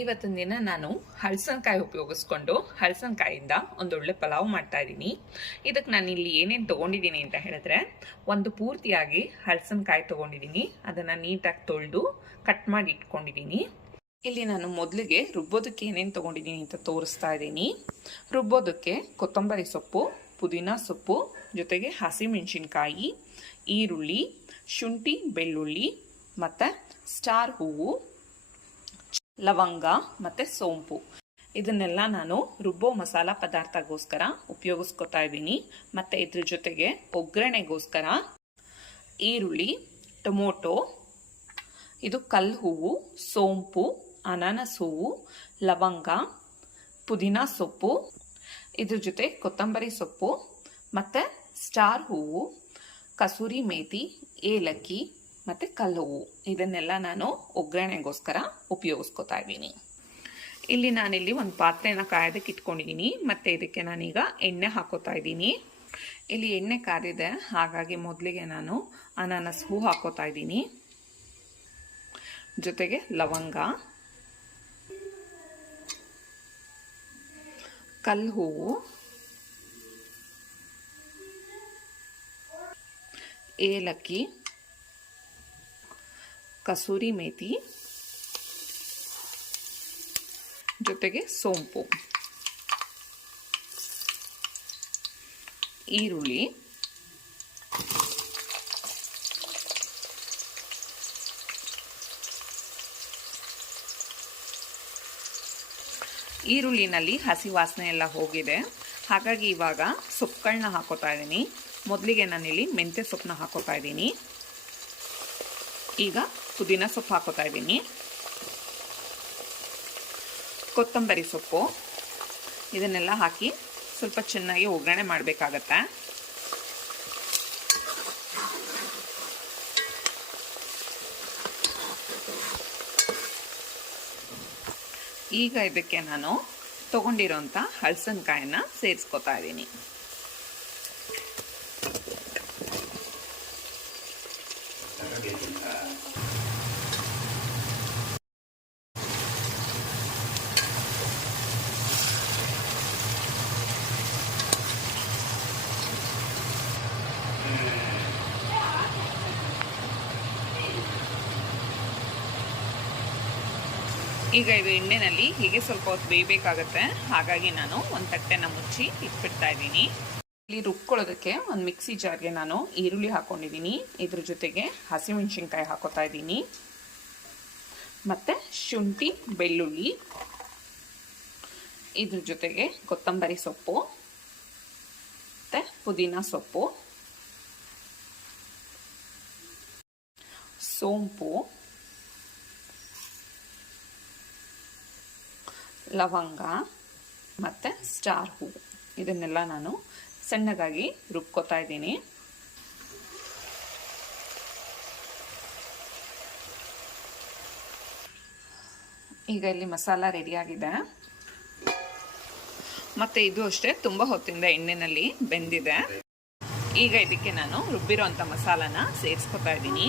ಇವತ್ತಿನ ದಿನ ನಾನು ಹಲಸಿನಕಾಯಿ ಉಪಯೋಗಿಸ್ಕೊಂಡು ಹಲಸಿನಕಾಯಿಂದ ಒಂದೊಳ್ಳೆ ಪಲಾವ್ ಮಾಡ್ತಾ ಇದ್ದೀನಿ. ಇದಕ್ಕೆ ನಾನು ಇಲ್ಲಿ ಏನೇನು ತೊಗೊಂಡಿದ್ದೀನಿ ಅಂತ ಹೇಳಿದ್ರೆ, ಒಂದು ಪೂರ್ತಿಯಾಗಿ ಹಲಸಿನಕಾಯಿ ತೊಗೊಂಡಿದ್ದೀನಿ. ಅದನ್ನು ನೀಟಾಗಿ ತೊಳೆದು ಕಟ್ ಮಾಡಿ ಇಟ್ಕೊಂಡಿದ್ದೀನಿ. ಇಲ್ಲಿ ನಾನು ಮೊದಲಿಗೆ ರುಬ್ಬೋದಕ್ಕೆ ಏನೇನು ತೊಗೊಂಡಿದ್ದೀನಿ ಅಂತ ತೋರಿಸ್ತಾ ಇದ್ದೀನಿ. ರುಬ್ಬೋದಕ್ಕೆ ಕೊತ್ತಂಬರಿ ಸೊಪ್ಪು, ಪುದೀನ ಸೊಪ್ಪು, ಜೊತೆಗೆ ಹಸಿಮೆಣಸಿನ್ಕಾಯಿ, ಈರುಳ್ಳಿ, ಶುಂಠಿ, ಬೆಳ್ಳುಳ್ಳಿ ಮತ್ತು ಸ್ಟಾರ್ ಹೂವು, ಲವಂಗ ಮತ್ತು ಸೋಂಪು, ಇದನ್ನೆಲ್ಲ ನಾನು ರುಬ್ಬೋ ಮಸಾಲ ಪದಾರ್ಥಗೋಸ್ಕರ ಉಪಯೋಗಿಸ್ಕೊತಾ ಇದ್ದೀನಿ. ಮತ್ತು ಇದ್ರ ಜೊತೆಗೆ ಒಗ್ಗರಣೆಗೋಸ್ಕರ ಈರುಳ್ಳಿ, ಟೊಮೊಟೊ, ಇದು ಕಲ್ಲು ಹೂವು, ಸೋಂಪು, ಅನಾನಸ್ ಹೂವು, ಲವಂಗ, ಪುದೀನ ಸೊಪ್ಪು, ಇದ್ರ ಜೊತೆ ಕೊತ್ತಂಬರಿ ಸೊಪ್ಪು ಮತ್ತು ಸ್ಟಾರ್ ಹೂವು, ಕಸೂರಿ ಮೇಥಿ, ಏಲಕ್ಕಿ ಮತ್ತು ಕಲ್ಲು ಹೂವು, ಇದನ್ನೆಲ್ಲ ನಾನು ಒಗ್ಗರಣೆಗೋಸ್ಕರ ಉಪಯೋಗಿಸ್ಕೊತಾ ಇದ್ದೀನಿ. ಇಲ್ಲಿ ನಾನಿಲ್ಲಿ ಒಂದು ಪಾತ್ರೆನ ಕಾಯೋದಕ್ಕೆ ಇಟ್ಕೊಂಡಿದ್ದೀನಿ. ಮತ್ತು ಇದಕ್ಕೆ ನಾನೀಗ ಎಣ್ಣೆ ಹಾಕೋತಾ ಇದ್ದೀನಿ. ಇಲ್ಲಿ ಎಣ್ಣೆ ಕಾದಿದೆ, ಹಾಗಾಗಿ ಮೊದಲಿಗೆ ನಾನು ಅನಾನಸ್ ಹೂ ಹಾಕೋತಾ ಇದ್ದೀನಿ. ಜೊತೆಗೆ ಲವಂಗ, ಕಲ್ಲು ಹೂವು, ಏಲಕ್ಕಿ, ಕಸೂರಿ ಮೇಥಿ, ಜೊತೆಗೆ ಸೋಂಪು, ಈರುಳ್ಳಿ, ಈರುಳ್ಳಿನಲ್ಲಿ ಹಸಿ ವಾಸನೆ ಎಲ್ಲ ಹೋಗಿದೆ, ಹಾಗಾಗಿ ಇವಾಗ ಸೊಪ್ಪುಗಳನ್ನ ಹಾಕೋತಾ ಇದ್ದೀನಿ. ಮೊದಲಿಗೆ ನಾನಿಲ್ಲಿ ಮೆಂತ್ಯ ಸೊಪ್ಪನ್ನ ಹಾಕೋತಾ ಇದ್ದೀನಿ. ಈಗ ಪುದೀನ ಸೊಪ್ಪು ಹಾಕೋತಾ ಇದ್ದೀನಿ. ಕೊತ್ತಂಬರಿ ಸೊಪ್ಪು, ಇದನ್ನೆಲ್ಲ ಹಾಕಿ ಸ್ವಲ್ಪ ಚೆನ್ನಾಗಿ ಒಗ್ಗರಣೆ ಮಾಡಬೇಕಾಗತ್ತೆ. ಈಗ ಇದಕ್ಕೆ ನಾನು ತಗೊಂಡಿರೋಂಥ ಹಲಸಿನಕಾಯಿನ ಸೇರಿಸ್ಕೊತಾ ಇದ್ದೀನಿ. ಈಗ ಇದು ಎಣ್ಣೆನಲ್ಲಿ ಹೀಗೆ ಸ್ವಲ್ಪ ಹೊತ್ತು ಬೇಯಬೇಕಾಗತ್ತೆ, ಹಾಗಾಗಿ ನಾನು ಒಂದು ತಟ್ಟೆನ ಮುಚ್ಚಿ ಇಟ್ಬಿಡ್ತಾ ಇದ್ದೀನಿ. ಇಲ್ಲಿ ರುಬ್ಕೊಳ್ಳೋದಕ್ಕೆ ಒಂದು ಮಿಕ್ಸಿ ಜಾರ್ಗೆ ನಾನು ಈರುಳ್ಳಿ ಹಾಕೊಂಡಿದ್ದೀನಿ. ಇದ್ರ ಜೊತೆಗೆ ಹಸಿಮೆಣಸಿನ್ಕಾಯಿ ಹಾಕೋತಾ ಇದ್ದೀನಿ. ಮತ್ತು ಶುಂಠಿ, ಬೆಳ್ಳುಳ್ಳಿ, ಇದ್ರ ಜೊತೆಗೆ ಕೊತ್ತಂಬರಿ ಸೊಪ್ಪು ಮತ್ತು ಪುದೀನ ಸೊಪ್ಪು, ಸೋಂಪು, ಲವಂಗ ಮತ್ತು ಸ್ಟಾರ್ ಹೂವು, ಇದನ್ನೆಲ್ಲ ನಾನು ಸಣ್ಣಗಾಗಿ ರುಬ್ಕೋತಾ ಇದ್ದೀನಿ. ಈಗ ಇಲ್ಲಿ ಮಸಾಲ ರೆಡಿಯಾಗಿದೆ. ಮತ್ತು ಇದು ಅಷ್ಟೇ ತುಂಬ ಹೊತ್ತಿಂದ ಎಣ್ಣೆಯಲ್ಲಿ ಬೆಂದಿದೆ. ಈಗ ಇದಕ್ಕೆ ನಾನು ರುಬ್ಬಿರೋಂಥ ಮಸಾಲಾನ ಸೇರಿಸ್ಕೊತಾ ಇದ್ದೀನಿ.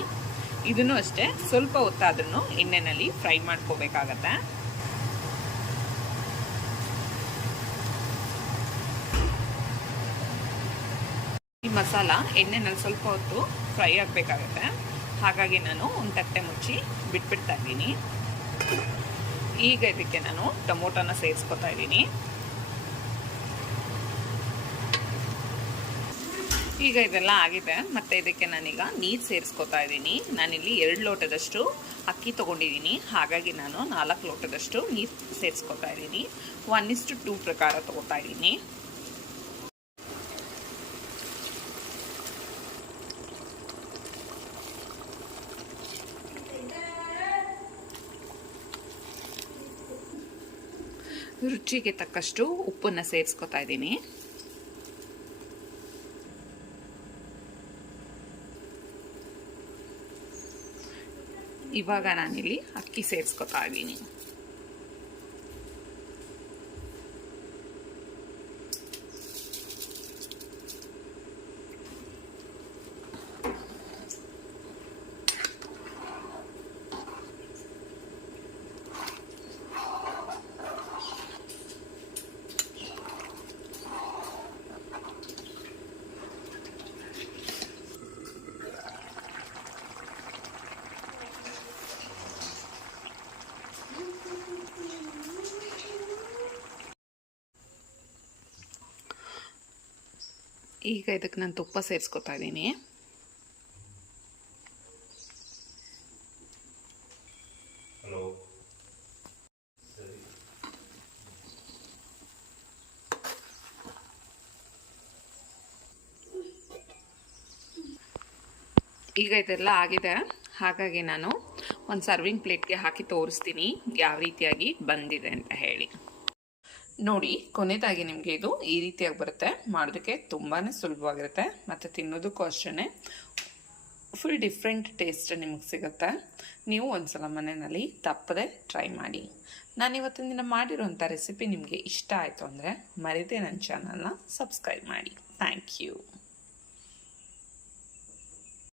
ಇದನ್ನು ಅಷ್ಟೇ ಸ್ವಲ್ಪ ಹೊತ್ತಾದ್ರೂ ಎಣ್ಣೆಯಲ್ಲಿ ಫ್ರೈ ಮಾಡ್ಕೋಬೇಕಾಗತ್ತೆ. ಈ ಮಸಾಲ ಎಣ್ಣೆನಲ್ಲಿ ಸ್ವಲ್ಪ ಹೊತ್ತು ಫ್ರೈ ಆಗಬೇಕಾಗತ್ತೆ, ಹಾಗಾಗಿ ನಾನು ಒಂದು ತಟ್ಟೆ ಮುಚ್ಚಿ ಬಿಟ್ಬಿಡ್ತಾ ಇದ್ದೀನಿ. ಈಗ ಇದಕ್ಕೆ ನಾನು ಟೊಮೊಟೊನ ಸೇರಿಸ್ಕೊತಾ ಇದ್ದೀನಿ. ಈಗ ಇದೆಲ್ಲ ಆಗಿದೆ. ಮತ್ತು ಇದಕ್ಕೆ ನಾನೀಗ ನೀರು ಸೇರಿಸ್ಕೊತಾ ಇದ್ದೀನಿ. ನಾನಿಲ್ಲಿ 2 ಲೋಟದಷ್ಟು ಅಕ್ಕಿ ತೊಗೊಂಡಿದ್ದೀನಿ, ಹಾಗಾಗಿ ನಾನು 4 ಲೋಟದಷ್ಟು ನೀರು ಸೇರಿಸ್ಕೊತಾ ಇದ್ದೀನಿ. 1:2 ಪ್ರಕಾರ ತೊಗೋತಾ ಇದ್ದೀನಿ. ರುಚಿಗೆ ತಕ್ಕಷ್ಟು ಉಪ್ಪನ್ನು ಸೇರಿಸ್ಕೊತಾ ಇದ್ದೀನಿ. ಇವಾಗ ನಾನಿಲ್ಲಿ ಅಕ್ಕಿ ಸೇರಿಸ್ಕೊತಾ ಇದ್ದೀನಿ. ಈಗ ಇದಕ್ಕೆ ನಾನು ತುಪ್ಪ ಸೇರಿಸ್ಕೊತಾ ಇದ್ದೀನಿ. ಈಗ ಇದೆಲ್ಲ ಆಗಿದೆ, ಹಾಗಾಗಿ ನಾನು ಒಂದು ಸರ್ವಿಂಗ್ ಪ್ಲೇಟ್ಗೆ ಹಾಕಿ ತೋರಿಸ್ತೀನಿ ಯಾವ ರೀತಿಯಾಗಿ ಬಂದಿದೆ ಅಂತ ಹೇಳಿ. ನೋಡಿ, ಕೊನೆಯದಾಗಿ ನಿಮಗೆ ಇದು ಈ ರೀತಿಯಾಗಿ ಬರುತ್ತೆ. ಮಾಡೋದಕ್ಕೆ ತುಂಬಾ ಸುಲಭವಾಗಿರುತ್ತೆ ಮತ್ತು ತಿನ್ನೋದಕ್ಕೂ ಅಷ್ಟೇ ಫುಲ್ ಡಿಫ್ರೆಂಟ್ ಟೇಸ್ಟ್ ನಿಮಗೆ ಸಿಗುತ್ತೆ. ನೀವು ಒಂದ್ಸಲ ಮನೆಯಲ್ಲಿ ತಪ್ಪದೆ ಟ್ರೈ ಮಾಡಿ. ನಾನು ಇವತ್ತಿನ ದಿನ ಮಾಡಿರೋಂಥ ರೆಸಿಪಿ ನಿಮಗೆ ಇಷ್ಟ ಆಯಿತು ಅಂದರೆ ಮರೀದೆ ನನ್ನ ಚಾನಲ್ನ ಸಬ್ಸ್ಕ್ರೈಬ್ ಮಾಡಿ. Thank you.